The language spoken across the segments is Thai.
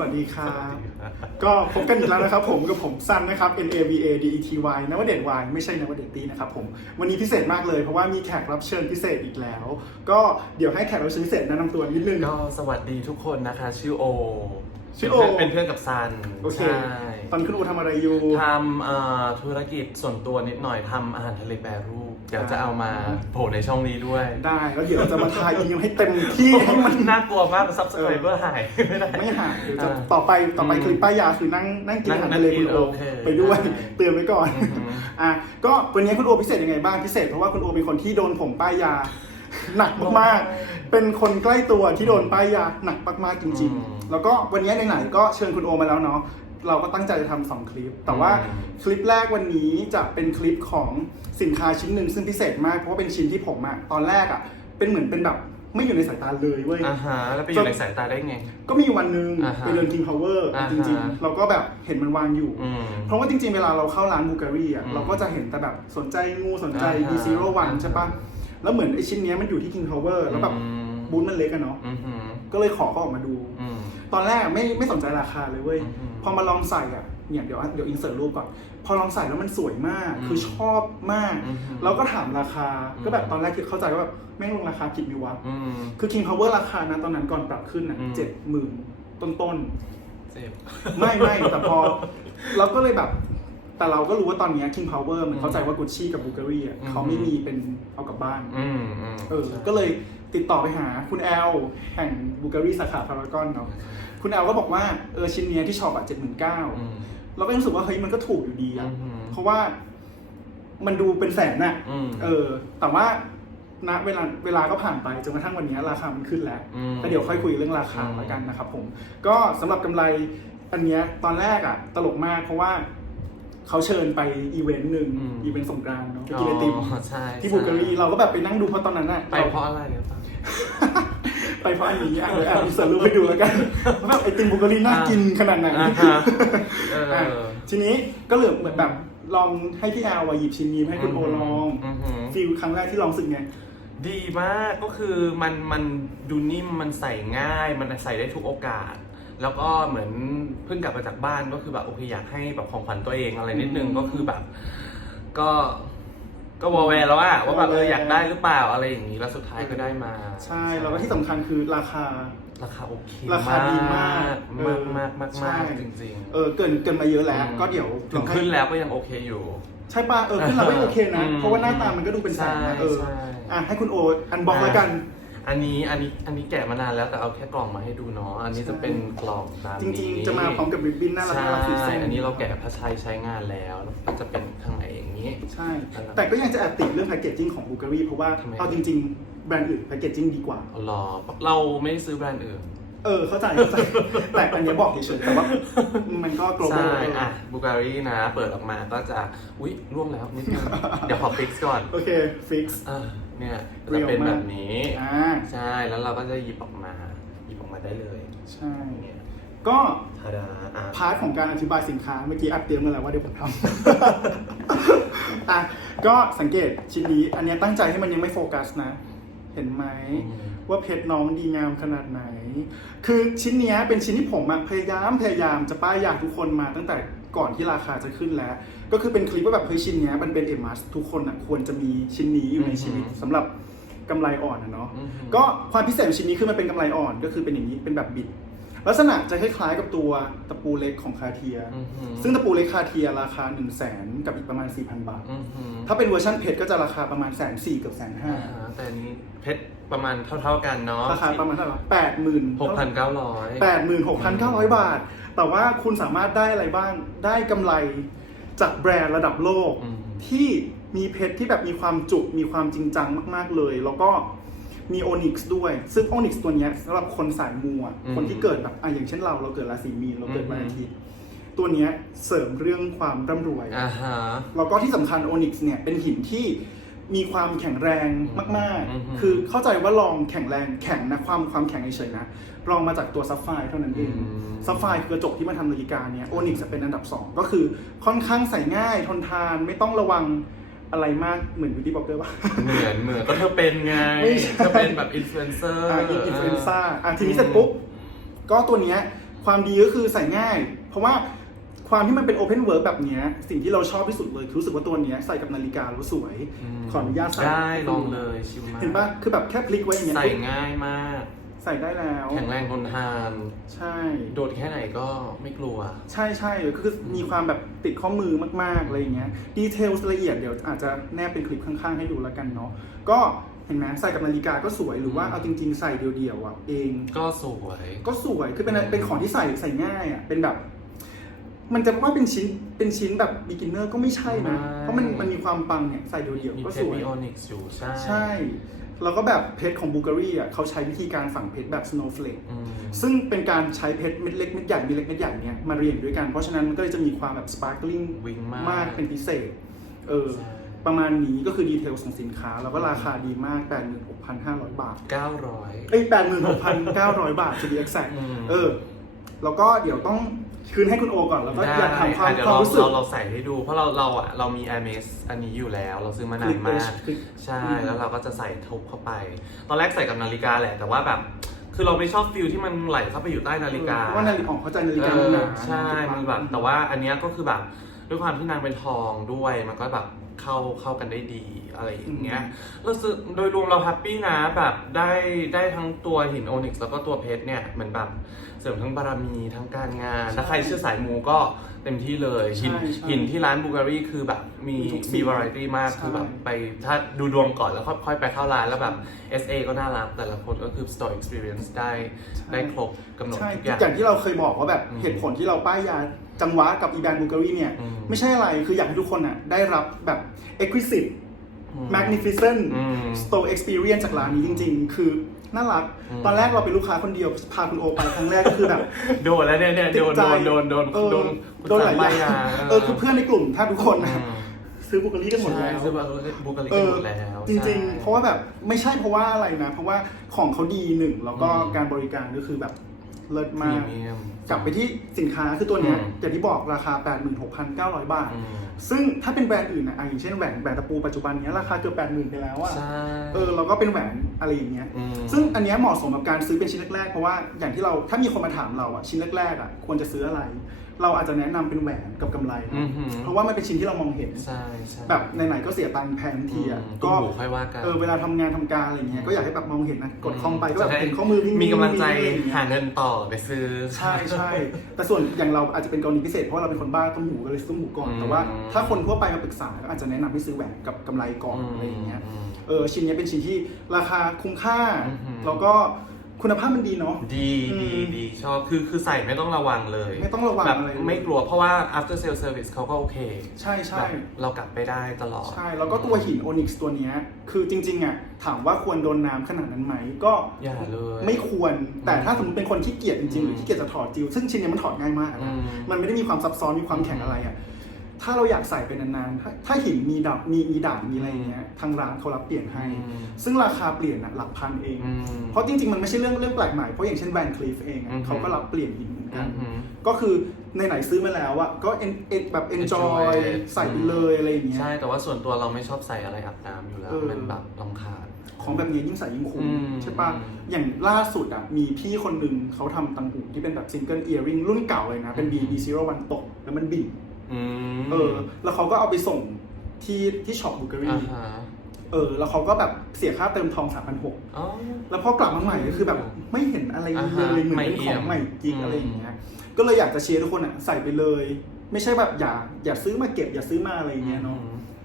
วัสดีครับ ก็พบกันอีกแล้วนะครับ ผมกับผมซันนะครับ N A V A D E T Y นวเดช Y ไม่ใช่นวเดชตีนะครับผมวันนี้พิเศษมากเลยเพราะว่ามีแขกรับเชิญพิเศษอีกแล้ว ก็เดี๋ยวให้แขกรับเชิญพิเศษแนะนำตัวนิดนึงก็สวัสดีทุกคนนะคะ ชื่อโอ ชื่อโอ เป็นเพื่อนกับซันโอเค ใช่ตอนคุณโอทำอะไรอยู่ ทำเอ่อธุรกิจส่วนตัวนิดหน่อยทำอาหารทะเลแปรรูป เดี๋ยวจะเอามาโผล่ในช่องนี้ด้วย ได้ แล้วเดี๋ยวจะมาทายอินให้เต็มที่ให้มันน่ากลัวมากซับสไครเบอร์หายไม่ได้ ไม่ห่างเดี๋ยวจะอ่าต่อไปต่อไปอืมคลิปป้ายยาคือนั่งนั่งกินอาหารนั่งทะเลคุณโอโอเคไปด้วยได้เตือนไว้ก่อนอือหืออะก็วันนี้คุณโอพิเศษยังไงบ้างพิเศษเพราะว่าคุณโอเป็นคนที่โดนผมป้ายยา หนักมากๆ เป็นคนใกล้ตัวที่โดนป้ายยาหนักมากๆจริง อืม ๆ แล้วก็วันนี้ไหนๆก็เชิญคุณโอมาแล้วเนาะเราก็ตั้งใจจะทำสองคลิป แต่ว่าอืมคลิปแรกวันนี้จะเป็นคลิปของสินค้าชิ้นหนึ่งซึ่งพิเศษมากเพราะว่าเป็นชิ้นที่ผมอะตอนแรกอะเป็นเหมือนเป็นแบบไม่อยู่ในสายตาเลยเว้ย อ่าฮะแล้วไปอยู่ในสายตาได้ไง ก็มีวันหนึ่งอ่าฮะไปเดิน King Power อ่าฮะ จริงๆ เราก็แบบเห็นมันวางอยู่ อืม เพราะว่าจริงๆ เวลาเราเข้าร้านบูการีอะ อืมเราก็จะเห็นแต่แบบสนใจงูสนใจ อ่าฮะ B Zero One อ่าฮะใช่ปะ แล้วเหมือนไอชิ้นเนี้ยมันอยู่ที่ King Power แล้วแบบอืมบูธมันเล็กอะเนาะอืมหืมก็เลยขอเขาออกมาดู อืม ตอนแรกอะไม่ไม่สนใจราคาเลยเว้ย อืมพอมาลองใส่อะ เนี่ยเดี๋ยวเดี๋ยวอินเสิร์ตรูปก่อน พอลองใส่แล้วมันสวยมาก อืมคือชอบมาก อืมแล้วก็ถามราคา อืม ก็แบบตอนแรกคือเข้าใจว่าแบบแม่งลงราคาผิดไหมวะ อืม คือ King Power ราคานะตอนนั้นก่อนปรับขึ้นอะอืม เจ็ดหมื่นต้นๆ เจ็บ ไม่ไม่แต่พอ เราก็เลยแบบ แต่เราก็รู้ว่าตอนเนี้ย King Power มันเข้าใจว่ากุชชี่กับบูการีอะอืม เขาไม่มีเป็นเอากลับบ้าน อืมอืม เออ ก็เลยติดต่อไปหาคุณแอลแห่งบูการีสาขาพารากอนเนาะ คุณแอลก็บอกว่าเออชิ้นเนี้ยที่ช็อปอะเจ็ดหมื่นเก้าอืมเราก็ยังรู้สึกว่าเฮ้ยมันก็ถูกอยู่ดีอะ อืม เพราะว่ามันดูเป็นแสนน่ะ อืม เออ แต่ว่าณเวลาเวลาก็ผ่านไปจนกระทั่งวันนี้ราคามันขึ้นแล้วอืมก็เดี๋ยวค่อยคุยเรื่องราคาอืมแล้วกันนะครับผม ก็สำหรับกำไรอันเนี้ยตอนแรกอะตลกมากเพราะว่า เขาเชิญไปอีเวนต์หนึ่งอืม อีเวนต์สงกรานต์เนาะไปกินไอติมอ๋อใช่ที่บูการีเราก็แบบไปนั่งดูเพราะตอนนั้นอะไปเพราะอะไรอะไปเพราะอันนี้อะเดี๋ยวแอบอินเสิร์ตรูปให้ดูแล้วกันว่าแบบไอติมบูการีน่ากินขนาดไหน อ่าฮะเออ อะทีนี้ก็เหลือเหมือนแบบลองให้พี่แอลอะหยิบชิ้นนี้มาให้คุณโอลองอือหือฟีลครั้งแรกที่ลองรู้สึกไง ดีมากก็คือมันมันดูนิ่มมันใส่ง่าย มันใส่ได้ทุกโอกาส แล้วก็เหมือนเพิ่งกลับมาจากบ้านก็คือแบบโอเคอยากให้แบบของขวัญตัวเองอะไรนิดนึงอืมก็คือแบบ ก็ก็วอลแวร์แล้วอะว่าแบบเอออยากได้หรือเปล่าอะไรอย่างนี้แล้วสุดท้ายก็ได้มา ใช่แล้วก็ที่สำคัญคือราคา ราคาโอเคราคาดีมากมากมากมากใช่มากจริงเออเกินเกินมาเยอะๆแล้ว ก็เดี๋ยวถึงลอให้ขึ้นแล้วก็ยังโอเคอยู่ ใช่ป่ะเออขึ้นเราไม่โอเคนะอืมเพราะว่าหน้าตามันก็ดูเป็นแสนนะใช่เออใช่อะให้คุณโออันบ็อกอะแล้วกัน อันนี้อันนี้อันนี้แกะมานานแล้วแต่เอาแค่กล่องมาให้ดูเนาะ อันนี้จะเป็นกล่องตามจนี้ริงๆ จะมาพร้อมกับริบบิ้นน่ารักใช่น่ารักสีส้มอันนี้เราแกะพระชัยใช้งานแล้วแล้วก็จะเป็นข้างในอย่างนี้ ใช่ แต่ก็ยังจะแอบติดเรื่องแพคเกจจิ้งของบูการีเพราะว่าทำไม เอาจริง ๆ แบรนด์อื่นแพคเกจจิ้งดีกว่า เอาหรอเราไม่ได้ซื้อแบรนด์อื่น เออ เข้าใจเข้าใจแต่อันเนี้ยบอกเฉยๆแต่ว่ามันก็ global ใช่ อะบูการีนะ เปิดออกมาก็จะ อุ๊ยร่วงแล้วนิดนึง เดี๋ยวขอฟิกซ์ก่อน โอเค ฟิกซ์อะ เนี่ยจะเป็นแบบนี้อ่าใช่แล้วเราก็จะหยิบออกมาหยิบออกมาได้เลยใช่เนี่ยก็ทาดาอะพาร์ทของการอธิบายสินค้าเมื่อกี้อัดเตรียมมาแล้วว่าเดี๋ยวผมทำ อะก็สังเกตชิ้นนี้ อันเนี้ยตั้งใจให้มันยังไม่โฟกัสนะ เห็นไหมอืมว่าเพชรน้องดีงามขนาดไหน คือชิ้นเนี้ยเป็นชิ้นที่ผมอะพยายามพยายามจะป้ายยาทุกคนมาตั้งแต่ ก่อนที่ราคาจะขึ้นแล้ว ก็คือเป็นคลิปว่าแบบเฮ้ยชิ้นเนี้ยมันเป็นเอมัสทุกคนอะควรจะมีชิ้นนี้อยู่ในชีวิตสำหรับกำไรอ่อนอะเนาะอืมก็ความพิเศษของชิ้นนี้คือมันเป็นกำไรอ่อนก็คือเป็นอย่างนี้เป็นแบบบิด ลักษณะจะคล้ายๆกับตัวตะปูเล็กของคาเทีย อืมอืมซึ่งตะปูเล็กคาเทียราคา 1 0 0 0 0แสนกับอีกประมาณ 4,000 บาท อืมอืมถ้าเป็นเวอร์ชันเพชรก็จะราคาประมาณแสนสี่กับแสนห้าอ่าฮะแต่อันนี้เพชรประมาณเท่าๆกันเนาะราคาประมาณเท่าไหร่แปดหมื่นหกพันเก้าร้อย แปดหมื่นหกพันเก้าร้อยบาท แต่ว่าคุณสามารถได้อะไรบ้าง ได้กำไรจากแบรนด์ระดับโลก อืม ที่มีเพชรที่แบบมีความจุ มีความจริงจังมาก ๆ เลย แล้วก็มีโอนิกซ์ด้วย ซึ่งโอนิกซ์ตัวเนี้ยสำหรับคนสายมูอะอืมคนที่เกิดแบบอะอย่างเช่นเราเราเกิดราศีมีนเราเกิดวันอืม อาทิตย์ตัวเนี้ยเสริมเรื่องความร่ำรวย อ่าฮะ แล้วก็ที่สำคัญโอนิกซ์เนี่ยเป็นหินที่ มีความแข็งแรงมากอืม ๆ คือเข้าใจว่าลองแข็งแรงแข็งนะความความแข็งเฉยๆนะลองมาจากตัวซัฟไฟร์เท่านั้นเองอืมซัฟไฟร์คือกระจกที่มาทำนาฬิกาเนี่ยโอนิกซ์เป็นอันดับ 2 ก็คือค่อนข้างใส่ง่ายทนทานไม่ต้องระวังอะไรมากเหมือนบิวตี้บล็อกเกอร์ป่ะ เหมือนเหมือนก็เธอเป็นไงไม่ใช่ เธอเป็นแบบอินฟลูเอนเซอร์ อ่าอินฟลูเอนซ่าอะทีนี้เสร็จปุ๊บ ก็ตัวเนี้ยคความดีก็คือใส่ง่าย เพราะว่า ความที่มันเป็น Open Work แบบเนี้ยสิ่งที่เราชอบที่สุดเลย คือรู้สึกว่าตัวเนี้ยใส่กับนาฬิกาแล้วสวยมขออนุญาตใส่ได้ลองเลยชิลมากเห็นปะคือแบบแค่พลิกไว้อย่างเงี้ยใส่ง่ายมาก ใส่ได้แล้ว แข็งแรงทนทาน ใช่ โดดแค่ไหนก็ไม่กลัว ใช่ใช่ก็คือมีความแบบติดข้อมือมากๆอะไรอย่างเงี้ยดีเทลละเอียดเดี๋ยวอาจจะแนบเป็นคลิปข้างๆให้ดูแล้วกันเนาะก็เห็นไหมใส่กับนาฬิกาก็สวยหรือว่าเอาจริง ๆ ใส่เดียวๆอะเองก็สวย ก็สวยคือเป็นเป็นของที่ใส่ใส่ง่ายอะเป็นแบบ มันจะว่าเป็นชิ้นเป็นชิ้นแบบ beginner ก็ไม่ใช่นะ เพราะมันมันมีความปังเนี่ยใส่เดียวมีๆก็เพสชรวยมีโอนิกซ์อยู่ใช่ใช่ แล้วก็แบบเพชรของบูการีอะเขาใช้วิธีการฝังเพชรแบบ snowflake อืมซึ่งเป็นการใช้เพชรเม็ดเล็กเม็ดใหญ่เม็ดเล็กเม็ดใหญ่เนี่ยมาเรียงด้วยกัน เพราะฉะนั้นมันก็เลยจะมีความแบบ sparkling วิงมากมากเป็นพิเศษเออใช่ประมาณนี้ก็คือดีเทลของสินค้า แล้วก็ราคาดีมาก 86,500 บาทเก้าร้อยเอ้ย86,900 บาท to be exact อืมเออ แล้วก็เดี๋ยวต้องคืนให้คุณโอก่อนแล้วก็อยากถามความเดี๋ยวความเรารู้สึก เราเราใส่ให้ดู เพราะเราเราอะเรามี i m s อันนี้อยู่แล้ว เราซื้อมานานมาก คลิกใช่อืม แล้วเราก็จะใส่ทุบเข้าไป ตอนแรกใส่กับนาฬิกาแหละแต่ว่าแบบ คือเราไม่ชอบฟิลที่มันไหลเข้าไปอยู่ใต้นาฬิกา เพราะว่านาฬิกาของเข้าใจนาฬิกาเอมันหอนาใช่ มันแบบ แต่ว่าอันเนี้ยก็คือแบบด้วยความที่นางเป็นทองด้วย มันก็แบบ เข้าเข้ากันได้ดีอะไรอย่างเงี้ยรู้สึกโดยรวมเราแฮปปี้นะแบบได้ได้ทั้งตัวหินโอนิกส์แล้วก็ตัวเพชรเนี่ยเหมือนแบบเสริมทั้งบารมีทั้งการงานถ้าใครเชื่อสายมูก็เต็มที่เลยหินใช่ใช่หินที่ร้านบูการีคือแบบมีมีทุกสีมีวาไรตี้มากใช่คือแบบไปถ้าดูดวงก่อนแล้วค่อยค่อยไปเข้าร้านแล้วแบบ SA ก็น่ารักแต่ละคนก็คือ store experience ได้ได้ครบกำหนดใช่ทุกอย่างอย่างที่เราเคยบอกว่าแบบอืมเหตุผลที่เราป้ายยา จังหวะกับอีแบนบูการีเนี่ย อืมไม่ใช่อะไรคืออยากให้ทุกคนอะได้รับแบบ exquisite อืม magnificent อืม store experience จากร้านนี้จริง ๆ คือน่ารักอืมตอนแรกเราเป็นลูกค้าคนเดียวพาคุณโอไปครั้งแรกก็คือแบบ โดนแล้วเนี่ยเนี่ยโดนติโดใจนโดนโดนเออโดนโดนหลายใบอย่างาเออคือเพื่อนในกลุ่มถ้าทุกคนนะอืมซื้อบุกรีกันหมดแล้ว ใช่ซื้อบุคลิกเอกันอหมดแล้วจริงใช่ๆเพราะว่าแบบไม่ใช่เพราะว่าอะไรนะ เพราะว่าของเขาดีหนึ่งแล้วก็อืมการบริการก็คือแบบ เลิศพรีมากเมียม กลับไปที่สินค้าคือตัวเนี้ยอืม อย่างที่บอกราคา 86,900 บาท อืมซึ่งถ้าเป็นแบรนด์อื่นนะอะอย่างเช่นแหวนแหวนตะปูปัจจุบันเนี้ยราคาเกือบ80,000ไปแล้วอะใช่เออแล้วก็เป็นแหวนอะไรอย่างเงี้ย อืม ซึ่งอันเนี้ยเหมาะสมกับการซื้อเป็นชิ้นแรกๆ เพราะว่าอย่างที่เราถ้ามีคนมาถามเราอะชิ้นแรกๆอะควรจะซื้ออะไร เราอาจจะแนะนำเป็นแหวนกับกำไรนะอือหือ เพราะว่ามันเป็นชิ้นที่เรามองเห็น ใช่ใช่แบบไหนๆก็เสียตังค์แพงทีอะอืมก็ตุ้มหูค่อยว่ากันเออเวลาทำงานทำการอะไรเงี้ยก็อยากให้แบบมองเห็นนะกดคอมไปก็แบบจะด้เห็นข้อมือวิ่งๆมีกำลังใจวิ่ๆอะไรเงี้ย หาเงินต่อไปซื้อ ใช่ใช่แต่ส่วนอย่างเราอาจจะเป็นกรณีพิเศษเพราะว่าเราเป็นคนบ้าต้มหูก็เลยซื้อต้มหูก่อน อืม แต่ว่าถ้าคนทั่วไปมาปรึกษาก็อาจจะแนะนำให้ซื้อแหวนกับกำไรก่อนอะไรอย่างเงี้ยม เออชิ้นเนี้ยเป็นชิ้นที่ราคาคุ้มค่า อือหือแล้วก็ คุณภาพมันดีเนาะ ดีอืมดีดีชอบคือคือใส่ไม่ต้องระวังเลยไม่ต้องระวังแบบอะไรเลย ไม่กลัวเพราะว่า after sale service เขาก็โอเคใช่ใช่ แบบเรากลับไปได้ตลอด ใช่ แล้วก็ตัวหินโอนิกส์ตัวเนี้ยคือจริง ๆอะถามว่าควรโดนน้ำขนาดนั้นไหมก็อย่าเลยไม่ควรแต่อืมถ้าสมมติเป็นคนขี้เกียจจริงๆหรือมขี้เกียจจะถอดจิวซึ่งชิ้นเนี้ยมันถอดง่ายมากอืนะม มันไม่ได้มีความซับซ้อนมีความแข็งอะไรอะ ถ้าเราอยากใส่เป็นนานๆถ้าถ้าหินมีดับมีมีด่างมีอะไรอย่างเงี้ยทางร้านเขารับเปลี่ยนให้ อืมซึ่งราคาเปลี่ยนอะหลักพันเอง อืมเพราะจริงๆ มันไม่ใช่เรื่องเรื่องแปลกใหม่ เพราะอย่างเช่นแวนคลีฟเองอะอือฮึ เขาก็รับเปลี่ยนหินเหมือนกันอืม ก็คือในไหนๆซื้อมาแล้วอะก็เอนเอนแบบ enjoy enjoy ใส่ไปเลยอะไรอย่างเงี้ย ใช่แต่ว่าส่วนตัวเราไม่ชอบใส่อะไรอาบน้ำอยู่แล้ว เออ มันแบบรำคาญ ของแบบนี้ยิ่งใส่ยิ่งคุ้มอืมใช่ปะอืมอย่างล่าสุดอะมีพี่คนหนึ่งเขาทำตังหูที่เป็นแบบซิงเกิลเอียริงรุ่นเก่าเลยนะ เป็น B B Zero One ตก แล้วมันบิ่น อืมเออ แล้วเขาก็เอาไปส่งที่ที่ช็อปบูการีอ่าฮะเออ แล้วเขาก็แบบเสียค่าเติมทอง3 6 0 0อ๋อ แล้วพอกลับมาใหม่ก็คือแบบไม่เห็นอะไรเลยอ่าฮะเหมือนเป็นไม่เอี่ขยอมงใหม่กิ๊กอืม อะไรอย่างเงี้ย ก็เลยอยากจะเชียร์ทุกคนอะใส่ไปเลย ไม่ใช่แบบอย่าอย่าซื้อมาเก็บอย่าซื้อมาอะไรอย่างเงี้ยเนาะ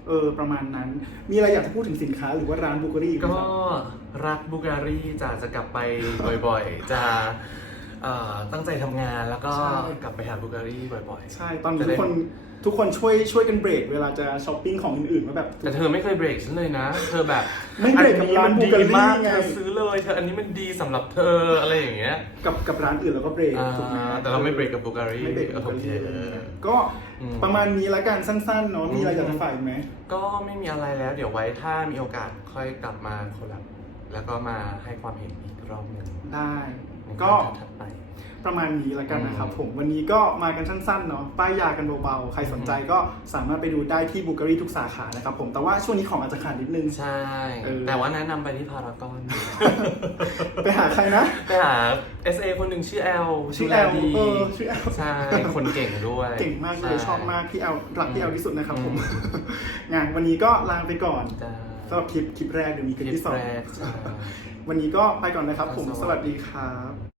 เออประมาณนั้น มีอะไรอยากจะพูดถึงสินค้าหรือว่าร้านบูการีไหมก็ครับ รักบูการีจะจะกลับไปบ่อยๆ จะ เอ่อตั้งใจทำงานแล้วก็ใช่ กลับไปหาบูการีบ่อยใช่ตอนนี้จะทุได้กคนทุกคนช่วยช่วยกันเบรกเวลาจะช้อปปิ้งของอื่นๆว่าแบบๆแต่เธอไม่เคยเบรกฉันเลยนะ เธอแบบไม่เบรกกับร้านอัมัดี Bulgari มากไง เธอซื้อเลย เธออันนี้มันดีสำหรับเธออะไรอย่างเงี้ยกับกับร้านอื่นเราก็เบรกอ่าถูกไหมแต่เราไม่เบรกกับบูการีไม่เบรกกับบูโอการีเคก็อืมประมาณนี้ละกันสั้นๆเนาะ มีอะไรอยากจะฝากอีกไหม ก็ไม่มีอะไรแล้ว เดี๋ยวไว้ถ้ามีโอกาสค่อยกลับมาคอลแลบแล้วก็มาให้ความเห็นอีกรอบหนึ่ง ได้ใน ก็ครั้งถัดไป ประมาณนี้แล้วกันนะครับอืมผมวันนี้ก็มากันสั้นๆเนาะป้ายยากันเบาๆ ใครสนใจก็สามารถไปดูได้ที่บุก r รีทุกสาขานะครับผมแต่ว่าช่วงนี้ของอาจจะขาดนิดนึง ใช่ เออ แต่ว่าแนะนำไปที่พารากอน ไปหาใครนะ ไปหา SA คนหนึ่งชื่อแอลชื่อดูแอแลลดีเออชื่อแอล ใช่ คนเก่งด้วยเก่งมากเลยใชอบมากพี่แอลรักพี่แอลที่สุดนะครับผมอืมงานวันนี้ก็ลาไปก่อนจ้าสำหรับคลิปคลิปแรกเดี๋ยวมีคลิปที่สองแรกใช่ วันนี้ก็ไปก่อนนะครับผมสสวัวัสสดีดีครับ